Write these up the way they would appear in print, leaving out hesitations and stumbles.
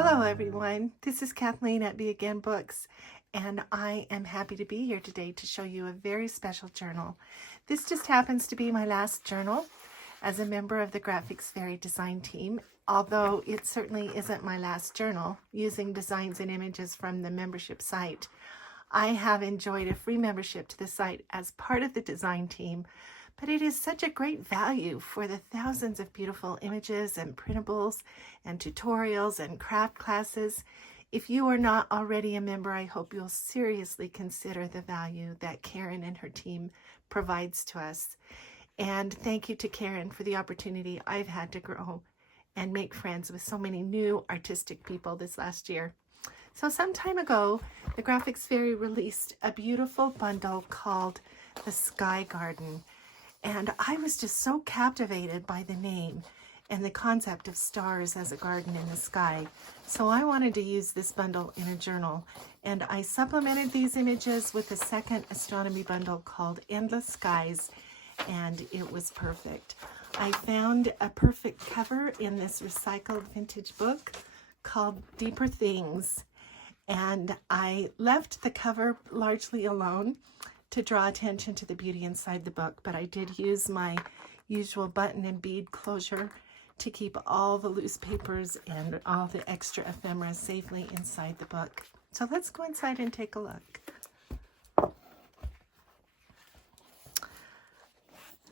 Hello everyone, this is Kathleen at BeAgainBooks, and I am happy to be here today to show you a very special journal. This just happens to be my last journal as a member of the Graphics Fairy design team, although it certainly isn't my last journal using designs and images from the membership site. I have enjoyed a free membership to the site as part of the design team, but it is such a great value for the thousands of beautiful images and printables and tutorials and craft classes. If you are not already a member, I hope you'll seriously consider the value that Karen and her team provides to us. And thank you to Karen for the opportunity I've had to grow and make friends with so many new artistic people this last year. So some time ago, the Graphics Fairy released a beautiful bundle called The Sky Garden. And I was just so captivated by the name and the concept of stars as a garden in the sky. So I wanted to use this bundle in a journal. And I supplemented these images with a second astronomy bundle called Endless Skies, and it was perfect. I found a perfect cover in this recycled vintage book called Deeper Things. And I left the cover largely alone to draw attention to the beauty inside the book, but I did use my usual button and bead closure to keep all the loose papers and all the extra ephemera safely inside the book. So let's go inside and take a look.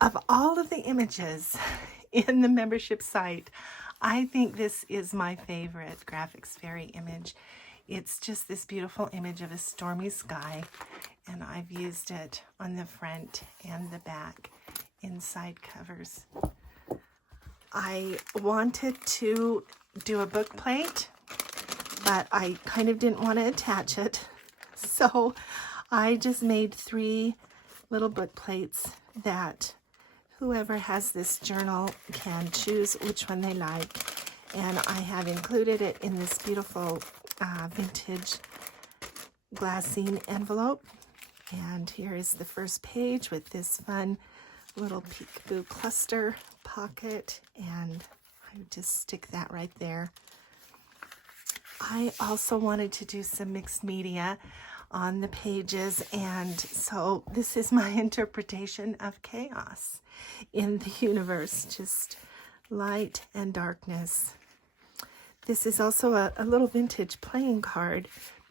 Of all of the images in the membership site, I think this is my favorite Graphics Fairy image. It's just this beautiful image of a stormy sky, and I've used it on the front and the back inside covers. I wanted to do a book plate, but I kind of didn't want to attach it. So I just made 3 little book plates that whoever has this journal can choose which one they like. And I have included it in this beautiful vintage glassine envelope. And here is the first page with this fun little peekaboo cluster pocket, and I would just stick that right there. I also wanted to do some mixed media on the pages, and so this is my interpretation of chaos in the universe, just light and darkness. This is also a little vintage playing card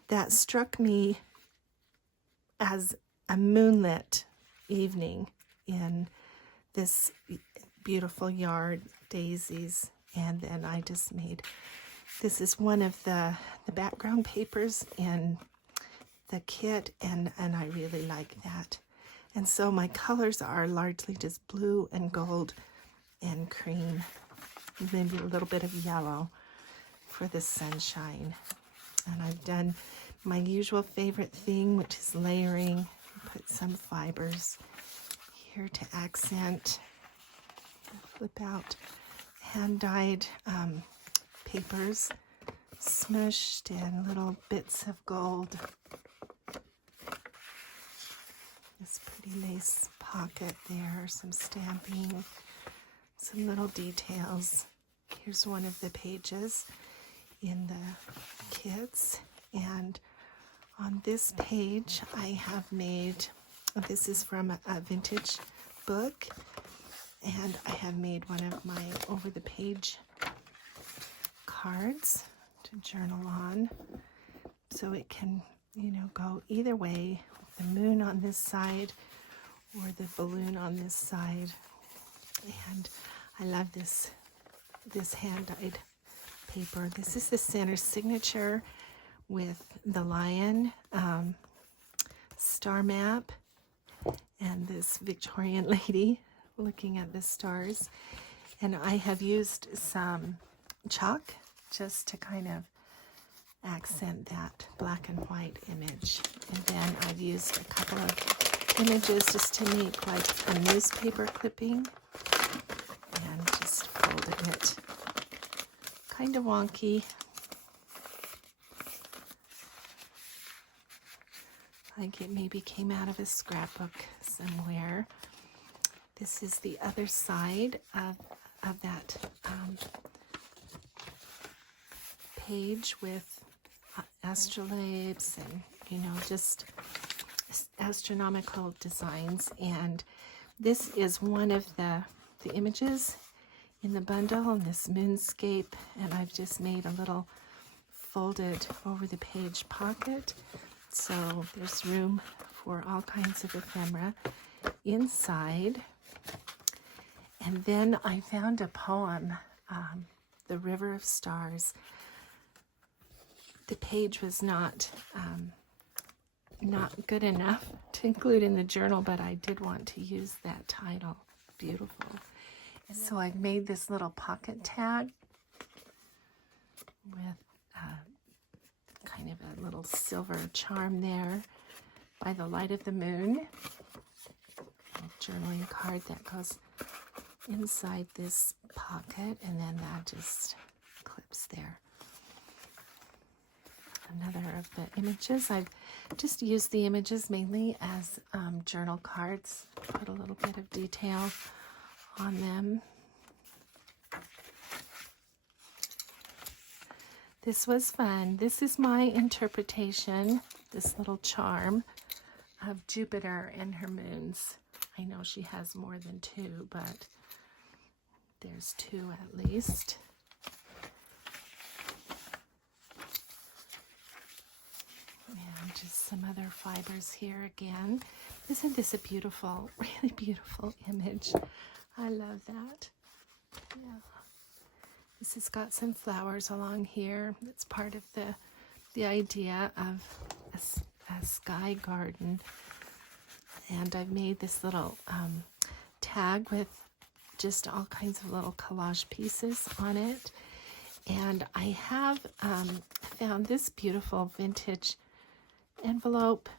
that struck me as a moonlit evening in this beautiful yard, daisies, and then I just made, this is one of the background papers in the kit, and I really like that. And so my colors are largely just blue and gold and cream, maybe a little bit of yellow for the sunshine. And I've done my usual favorite thing, which is layering. Put some fibers here to accent. Flip out hand-dyed papers, smushed in little bits of gold. This pretty lace pocket there, some stamping, some little details. Here's one of the pages in the kits, and on this page I have made, this is from a vintage book, and I have made one of my over the page cards to journal on, so it can, you know, go either way, with the moon on this side or the balloon on this side. And I love this hand-dyed paper. This is the center signature with the lion star map and this Victorian lady looking at the stars. And I have used some chalk just to kind of accent that black and white image. And then I've used a couple of images just to make like a newspaper clipping, and just folded it kind of wonky, like it maybe came out of a scrapbook somewhere. This is the other side of that page with astrolabes and, you know, just astronomical designs. And this is one of the images in the bundle on this moonscape, and I've just made a little folded over the page pocket, so there's room for all kinds of ephemera inside. And then I found a poem, The River of Stars. The page was not good enough to include in the journal, but I did want to use that title. Beautiful. So I've made this little pocket tag with kind of a little silver charm there by the light of the moon. A journaling card that goes inside this pocket, and then that just clips there. Another of the images. I've just used the images mainly as journal cards. Put a little bit of detail on them. This was fun. This is my interpretation, this little charm of Jupiter and her moons. I know she has more than two, but there's two at least. And just some other fibers here again. Isn't this a beautiful, really beautiful image? I love that. Yeah. This has got some flowers along here. It's part of the idea of a sky garden. And I've made this little tag with just all kinds of little collage pieces on it. And I have found this beautiful vintage envelope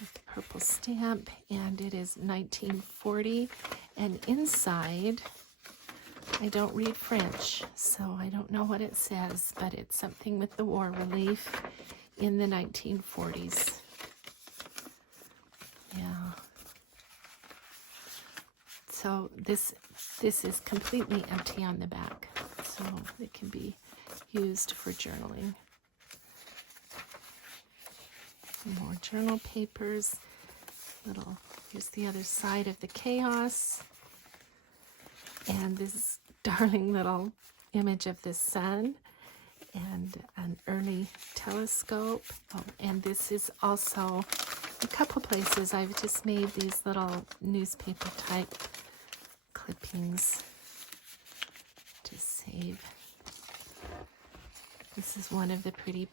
with a purple stamp, and it is 1940. And inside, I don't read French, so I don't know what it says, but it's something with the war relief in the 1940s. Yeah. So this is completely empty on the back, so it can be used for journaling. More journal papers. Here's the other side of the chaos. And this darling little image of the sun and an early telescope. Oh, and this is also a couple places I've just made these little newspaper type clippings to save. This is one of the pretty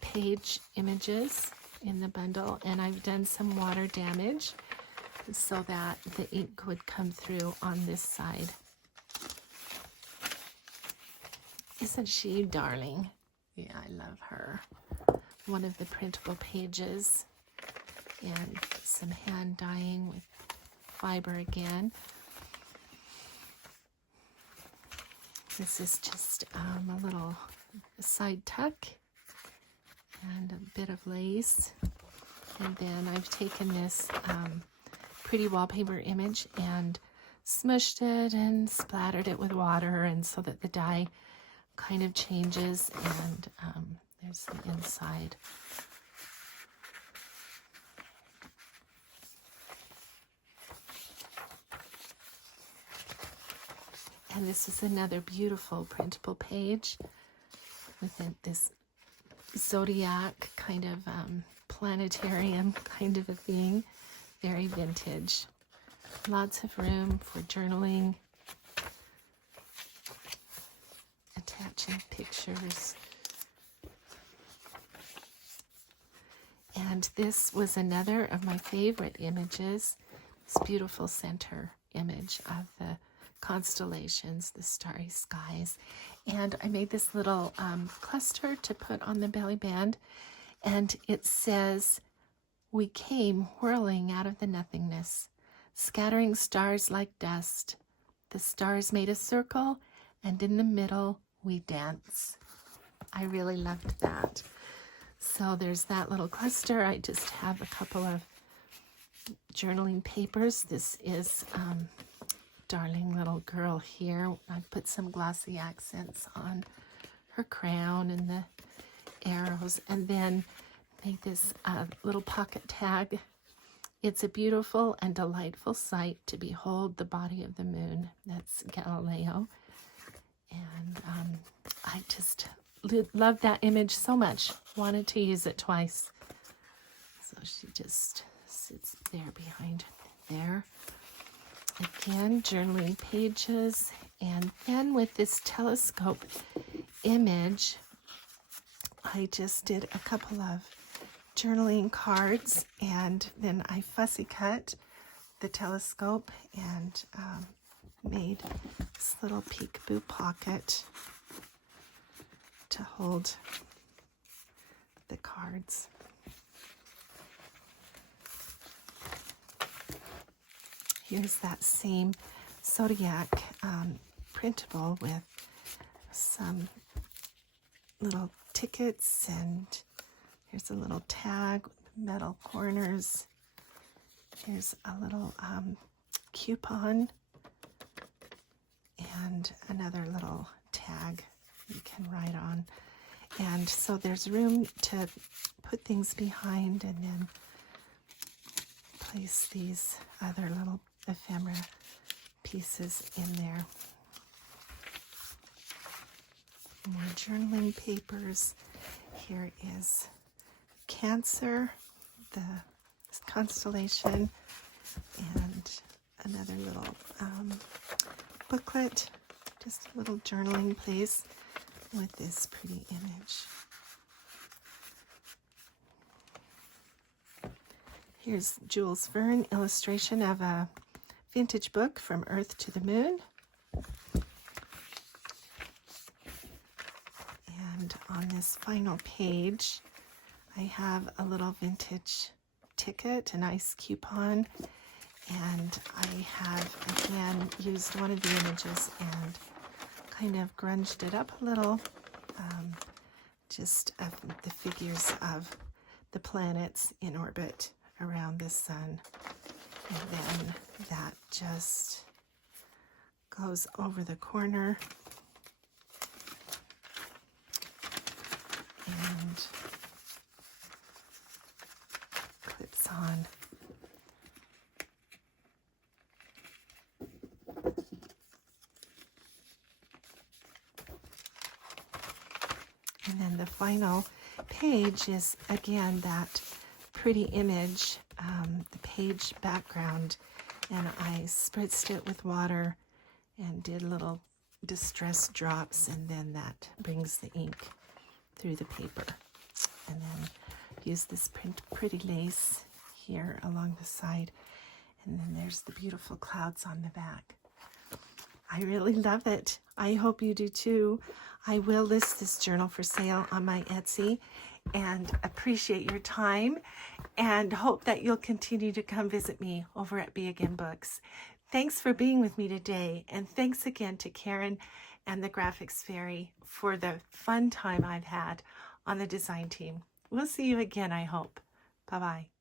page images in the bundle, and I've done some water damage so that the ink would come through on this side. Isn't she darling? Yeah, I love her. One of the printable pages, and some hand dyeing with fiber again. This is just a little side tuck and a bit of lace. And then I've taken this pretty wallpaper image and smushed it and splattered it with water, and so that the dye kind of changes. And there's the inside. And this is another beautiful printable page with this zodiac kind of planetarium kind of a thing. Very vintage. Lots of room for journaling. Attaching pictures. And this was another of my favorite images. This beautiful center image of the constellations, the starry skies. And I made this little cluster to put on the belly band, and it says, "We came whirling out of the nothingness, scattering stars like dust. The stars made a circle, and in the middle we dance." I really loved that. So there's that little cluster. I just have a couple of journaling papers. This is darling little girl here. I put some glossy accents on her crown and the arrows, and then make this little pocket tag. It's a beautiful and delightful sight to behold the body of the moon. That's Galileo. And I just love that image so much. Wanted to use it twice. So she just sits there behind there. Again, journaling pages. And then with this telescope image, I just did a couple of journaling cards, and then I fussy cut the telescope and made this little peekaboo pocket to hold the cards. Here's that same zodiac printable with some little tickets, and here's a little tag with metal corners. Here's a little coupon and another little tag you can write on. And so there's room to put things behind and then place these other little ephemera pieces in there. More journaling papers. Here is Cancer, the constellation, and another little booklet, just a little journaling place with this pretty image. Here's Jules Verne illustration of a vintage book, From Earth to the Moon. And on this final page, I have a little vintage ticket, a nice coupon, and I have again used one of the images and kind of grunged it up a little, just of the figures of the planets in orbit around the sun. And then that just goes over the corner and clips on. And then the final page is again that pretty image, the page background, and I spritzed it with water and did little distress drops, and then that brings the ink through the paper. And then use this pretty lace here along the side, and then there's the beautiful clouds on the back. I really love it. I hope you do too. I will list this journal for sale on my Etsy, and appreciate your time and hope that you'll continue to come visit me over at BeAgainBooks. Thanks for being with me today, and thanks again to Karen and the Graphics Fairy for the fun time I've had on the design team. We'll see you again, I hope. Bye-bye.